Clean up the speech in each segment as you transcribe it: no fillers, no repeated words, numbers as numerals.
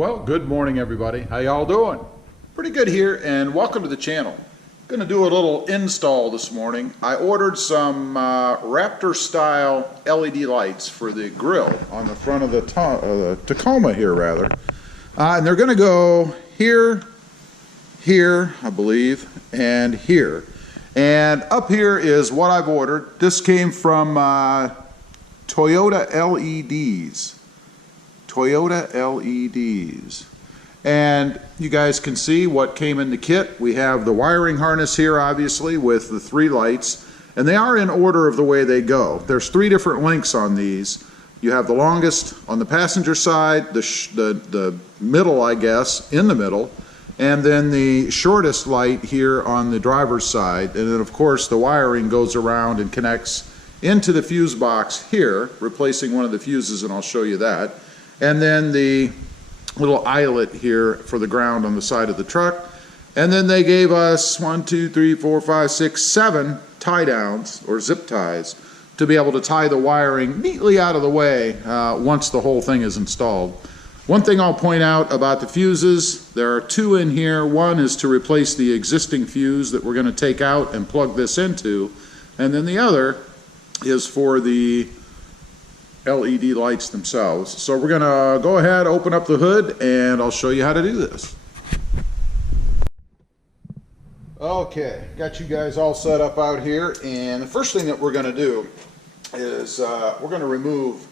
Well, good morning everybody. How y'all doing? Pretty good here, and welcome to the channel. Going to do a little install this morning. I ordered some Raptor style LED lights for the grill on the front of the Tacoma here rather. And they're going to go here, here I believe, and here. And up here is what I've ordered. This came from Toyota LEDs. Toyota LEDs. And you guys can see what came in the kit. We have the wiring harness here obviously with the 3 lights, and they are in order of the way they go. There's 3 different links on these. You have the longest on the passenger side, the middle I guess, in the middle, and then the shortest light here on the driver's side. And then of course the wiring goes around and connects into the fuse box here, replacing one of the fuses, and I'll show you that. And then the little eyelet here for the ground on the side of the truck. And then they gave us 1, 2, 3, 4, 5, 6, 7 tie downs or zip ties to be able to tie the wiring neatly out of the way once the whole thing is installed. One thing I'll point out about the fuses, there are 2 in here. One is to replace the existing fuse that we're going to take out and plug this into, and then the other is for the LED lights themselves. So we're going to go ahead, open up the hood, and I'll show you how to do this. Okay, got you guys all set up out here, and the first thing that we're going to do is we're going to remove,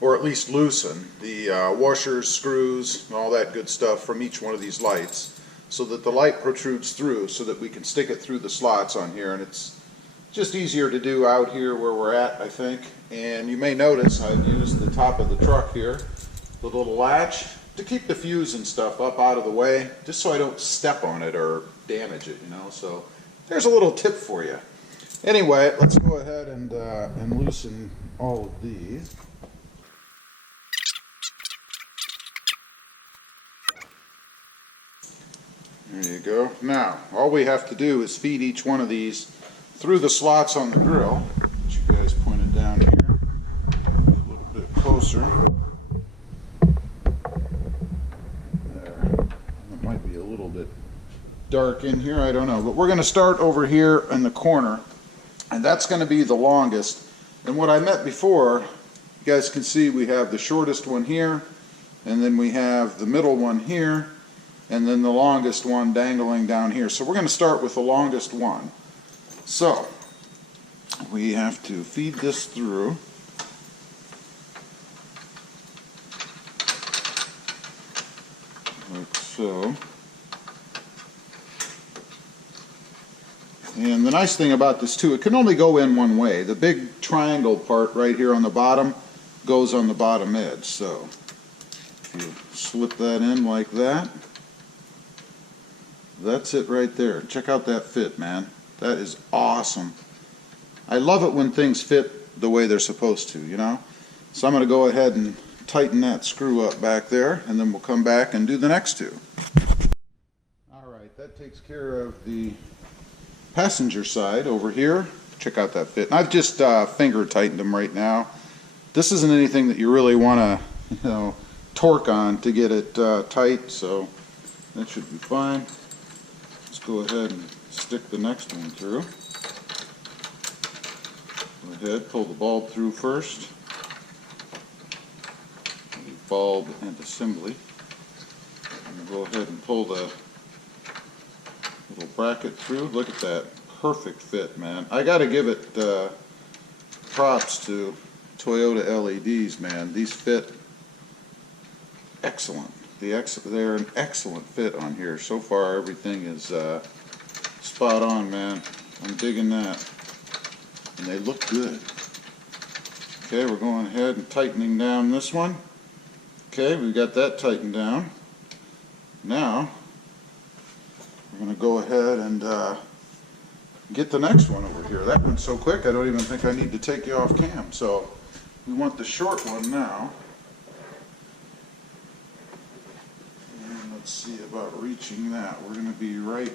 or at least loosen, the washers, screws, and all that good stuff from each one of these lights so that the light protrudes through, so that we can stick it through the slots on here. And it's just easier to do out here where we're at, I think. And you may notice I've used the top of the truck here, the little latch, to keep the fuse and stuff up out of the way, just so I don't step on it or damage it, you know. So there's a little tip for you. Anyway, let's go ahead and loosen all of these. There you go. Now, all we have to do is feed each one of these through the slots on the grill, which you guys pointed down here. A little bit closer. There. It might be a little bit dark in here, I don't know. But we're going to start over here in the corner, and that's going to be the longest. And what I meant before, you guys can see we have the shortest one here, and then we have the middle one here, and then the longest one dangling down here. So we're going to start with the longest one. So we have to feed this through. Like so. And the nice thing about this too, it can only go in one way. The big triangle part right here on the bottom goes on the bottom edge. So if you slip that in like that, that's it right there. Check out that fit, man. That is awesome. I love it when things fit the way they're supposed to, you know. So I'm going to go ahead and tighten that screw up back there, and then we'll come back and do the next 2. Alright, that takes care of the passenger side over here. Check out that fit. And I've just finger tightened them right now. This isn't anything that you really want to, you know, torque on to get it tight, so that should be fine. Let's go ahead and stick the next one through. Go ahead, pull the bulb through first. The bulb and assembly. And go ahead and pull the little bracket through. Look at that. Perfect fit, man. I got to give it props to Toyota LEDs, man. These fit excellent. They're an excellent fit on here. So far, everything is spot on, man. I'm digging that. And they look good. Okay, we're going ahead and tightening down this one. Okay, we've got that tightened down. Now, we're going to go ahead and get the next one over here. That went so quick, I don't even think I need to take you off cam. So, we want the short one now. Let's see about reaching that. We're going to be right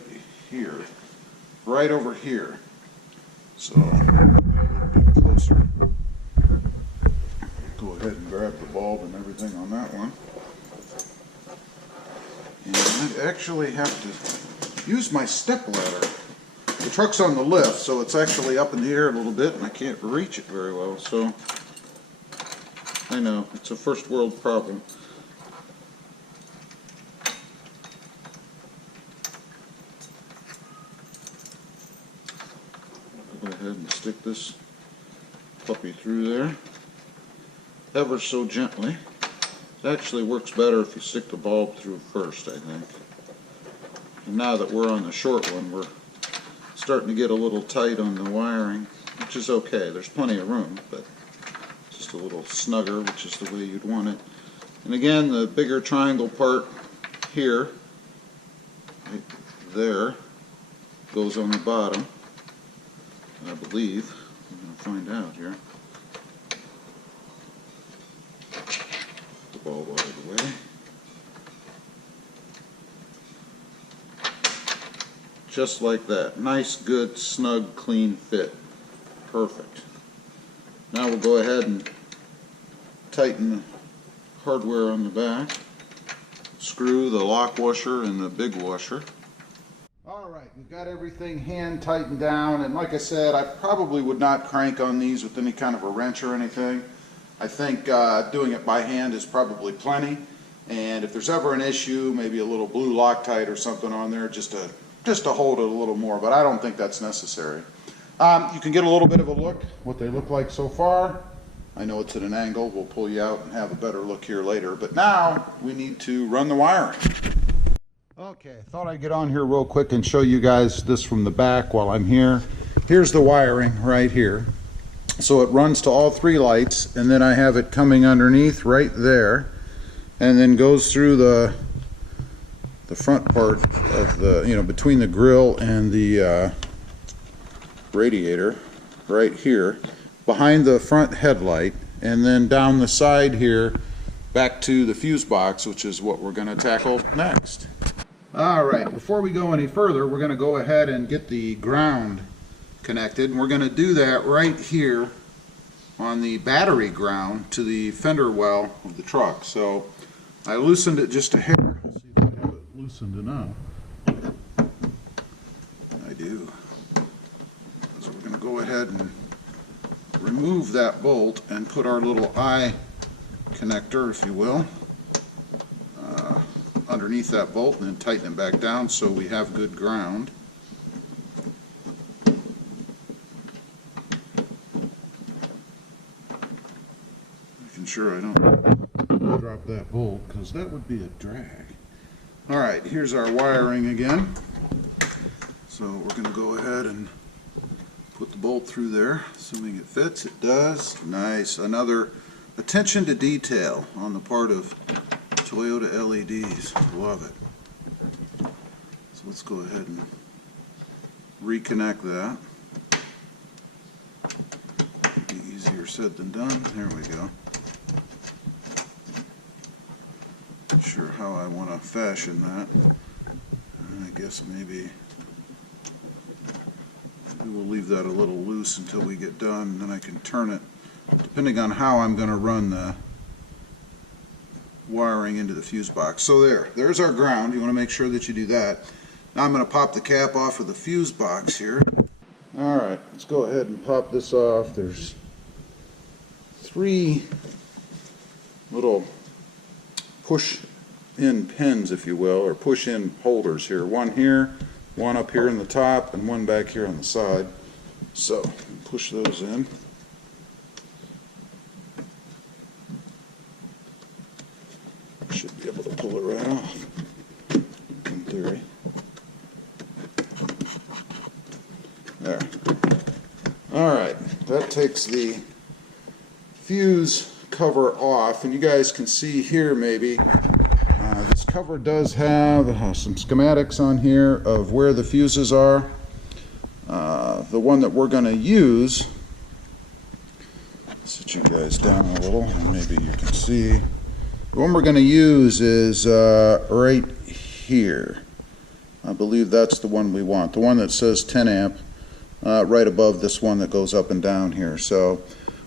here, right over here. So, a little bit closer. Go ahead and grab the bulb and everything on that one. And I actually have to use my step ladder. The truck's on the lift, so it's actually up in the air a little bit, and I can't reach it very well, so I know, it's a first world problem. Go ahead and stick this puppy through there, ever so gently. It actually works better if you stick the bulb through first, I think. And now that we're on the short one, we're starting to get a little tight on the wiring, which is okay. There's plenty of room, but just a little snugger, which is the way you'd want it. And again, the bigger triangle part here, right there, goes on the bottom, I believe. I'm going to find out here. The bulb out of the way. Just like that. Nice, good, snug, clean fit. Perfect. Now we'll go ahead and tighten the hardware on the back. Screw the lock washer and the big washer. Alright, we've got everything hand tightened down, and like I said, I probably would not crank on these with any kind of a wrench or anything. I think doing it by hand is probably plenty, and if there's ever an issue, maybe a little blue Loctite or something on there just to hold it a little more, but I don't think that's necessary. You can get a little bit of a look what they look like so far. I know it's at an angle. We'll pull you out and have a better look here later, but now we need to run the wiring. Okay, thought I'd get on here real quick and show you guys this from the back while I'm here. Here's the wiring right here. So it runs to all three lights, and then I have it coming underneath right there, and then goes through the front part of the, between the grill and the radiator right here, behind the front headlight, and then down the side here back to the fuse box, which is what we're going to tackle next. Alright, before we go any further, we're going to go ahead and get the ground connected, and we're going to do that right here on the battery ground to the fender well of the truck. So I loosened it just a hair. Let's see if I have it loosened enough. I do. So we're going to go ahead and remove that bolt and put our little eye connector, if you will, underneath that bolt, and then tighten it back down so we have good ground. Making sure I don't drop that bolt, because that would be a drag. Alright, here's our wiring again. So we're going to go ahead and put the bolt through there, assuming it fits. It does. Nice. Another attention to detail on the part of Toyota LEDs. Love it. So let's go ahead and reconnect that. Be easier said than done. There we go. Not sure how I want to fashion that. I guess maybe we'll leave that a little loose until we get done, and then I can turn it depending on how I'm going to run the wiring into the fuse box. So there's our ground. You want to make sure that you do that. Now I'm going to pop the cap off of the fuse box here. Alright, let's go ahead and pop this off. There's three little push-in pins, if you will, or push-in holders here. One here, one up here in the top, and one back here on the side. So push those in. Should be able to pull it right off, in theory. There. Alright, that takes the fuse cover off, and you guys can see here maybe this cover does have some schematics on here of where the fuses are. The one that we're going to use, sit you guys down a little, maybe you can see. The one we're going to use is right here. I believe that's the one we want. The one that says 10 amp right above this one that goes up and down here. So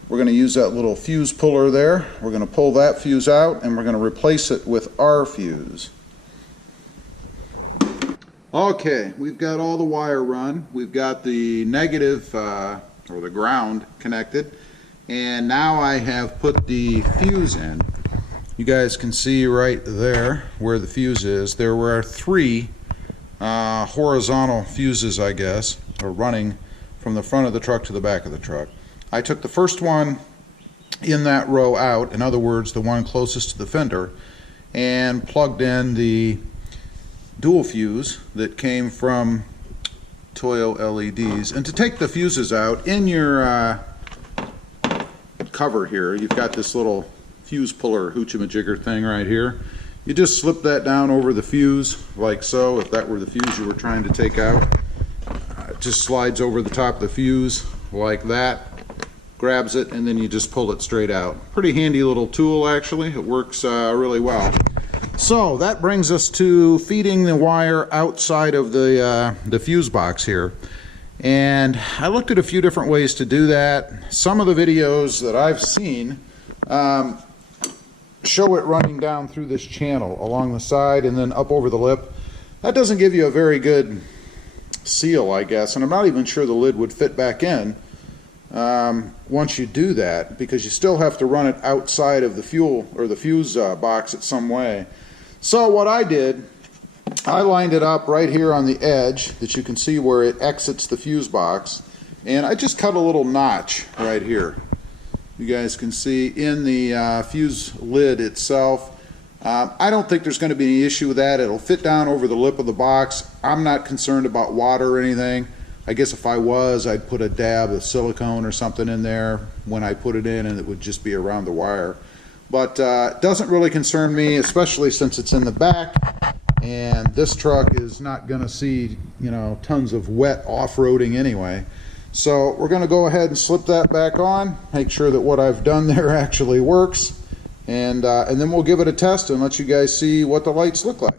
we're going to use that little fuse puller there. We're going to pull that fuse out, and we're going to replace it with our fuse. Okay, we've got all the wire run. We've got the negative or the ground connected, and now I have put the fuse in. You guys can see right there where the fuse is. There were 3 horizontal fuses, I guess, are running from the front of the truck to the back of the truck. I took the first one in that row out, in other words the one closest to the fender, and plugged in the dual fuse that came from Toyo LEDs. And to take the fuses out, in your cover here you've got this little fuse puller hoochie-majigger thing right here. You just slip that down over the fuse like so. If that were the fuse you were trying to take out, it just slides over the top of the fuse like that, grabs it, and then you just pull it straight out. Pretty handy little tool, actually. It works really well. So that brings us to feeding the wire outside of the fuse box here. And I looked at a few different ways to do that. Some of the videos that I've seen show it running down through this channel along the side and then up over the lip. That doesn't give you a very good seal, I guess, and I'm not even sure the lid would fit back in once you do that, because you still have to run it outside of the fuel or the fuse box in some way. So what I did, I lined it up right here on the edge that you can see where it exits the fuse box, and I just cut a little notch right here. You guys can see in the fuse lid itself. I don't think there's going to be any issue with that. It'll fit down over the lip of the box. I'm not concerned about water or anything. I guess if I was, I'd put a dab of silicone or something in there when I put it in, and it would just be around the wire. But it doesn't really concern me, especially since it's in the back, and this truck is not going to see, you know, tons of wet off-roading anyway. So we're going to go ahead and slip that back on, make sure that what I've done there actually works, and then we'll give it a test and let you guys see what the lights look like.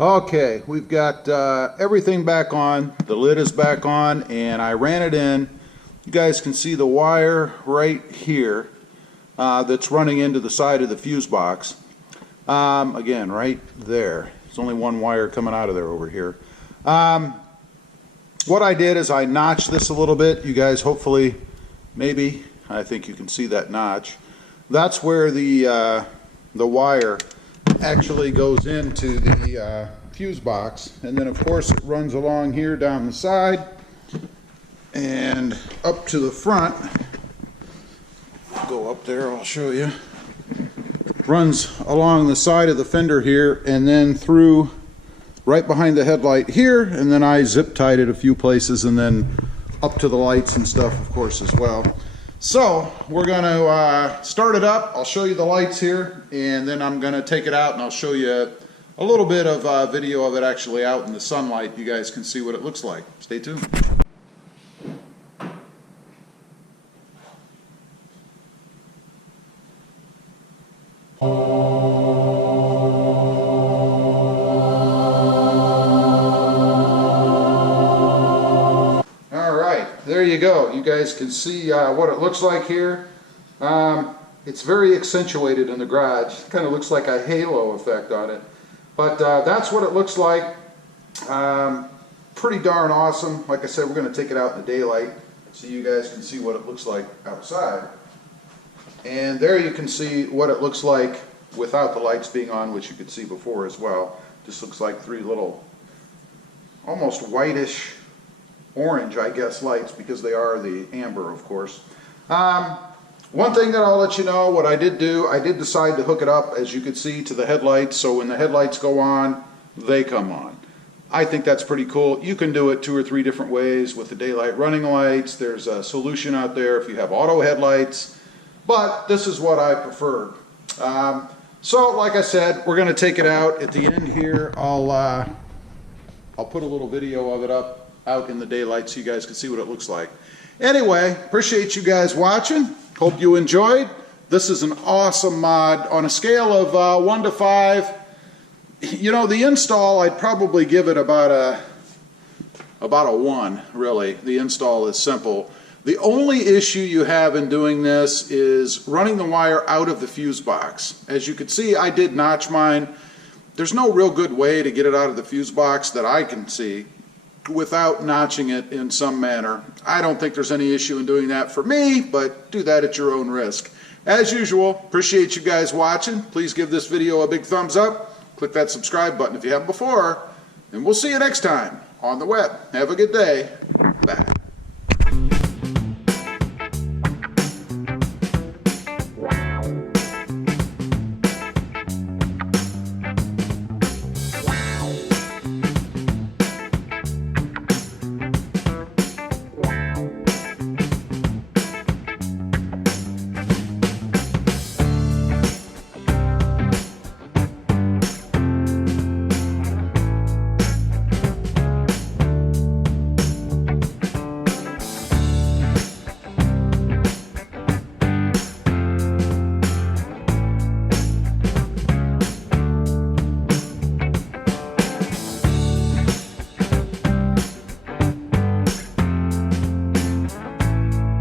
Okay, we've got everything back on. The lid is back on, and I ran it in. You guys can see the wire right here that's running into the side of the fuse box. Again, right there. There's only one wire coming out of there over here. What I did is I notched this a little bit. You guys hopefully, maybe, I think you can see that notch. That's where the wire actually goes into the fuse box, and then of course it runs along here down the side and up to the front. Go up there, I'll show you. Runs along the side of the fender here and then through right behind the headlight here, and then I zip tied it a few places and then up to the lights and stuff, of course, as well. So we're going to start it up. I'll show you the lights here, and then I'm going to take it out and I'll show you a little bit of video of it actually out in the sunlight. You guys can see what it looks like. Stay tuned. There you go. You guys can see what it looks like here. It's very accentuated in the garage. It kind of looks like a halo effect on it. But that's what it looks like. Pretty darn awesome. Like I said, we're going to take it out in the daylight so you guys can see what it looks like outside. And there you can see what it looks like without the lights being on, which you could see before as well. Just looks like 3 little almost whitish orange, I guess, lights, because they are the amber, of course. One thing that I'll let you know, what I did do, I did decide to hook it up, as you can see, to the headlights, so when the headlights go on, they come on. I think that's pretty cool. You can do it 2 or 3 different ways with the daylight running lights. There's a solution out there if you have auto headlights, but this is what I preferred. So, like I said, we're going to take it out. At the end here, I'll put a little video of it up out in the daylight so you guys can see what it looks like. Anyway, appreciate you guys watching. Hope you enjoyed. This is an awesome mod. On a scale of 1 to 5, you know, the install, I'd probably give it about a 1, really. The install is simple. The only issue you have in doing this is running the wire out of the fuse box. As you can see, I did notch mine. There's no real good way to get it out of the fuse box that I can see without notching it in some manner. I don't think there's any issue in doing that for me, but do that at your own risk. As usual, appreciate you guys watching. Please give this video a big thumbs up. Click that subscribe button if you haven't before, and we'll see you next time on the web. Have a good day. Bye.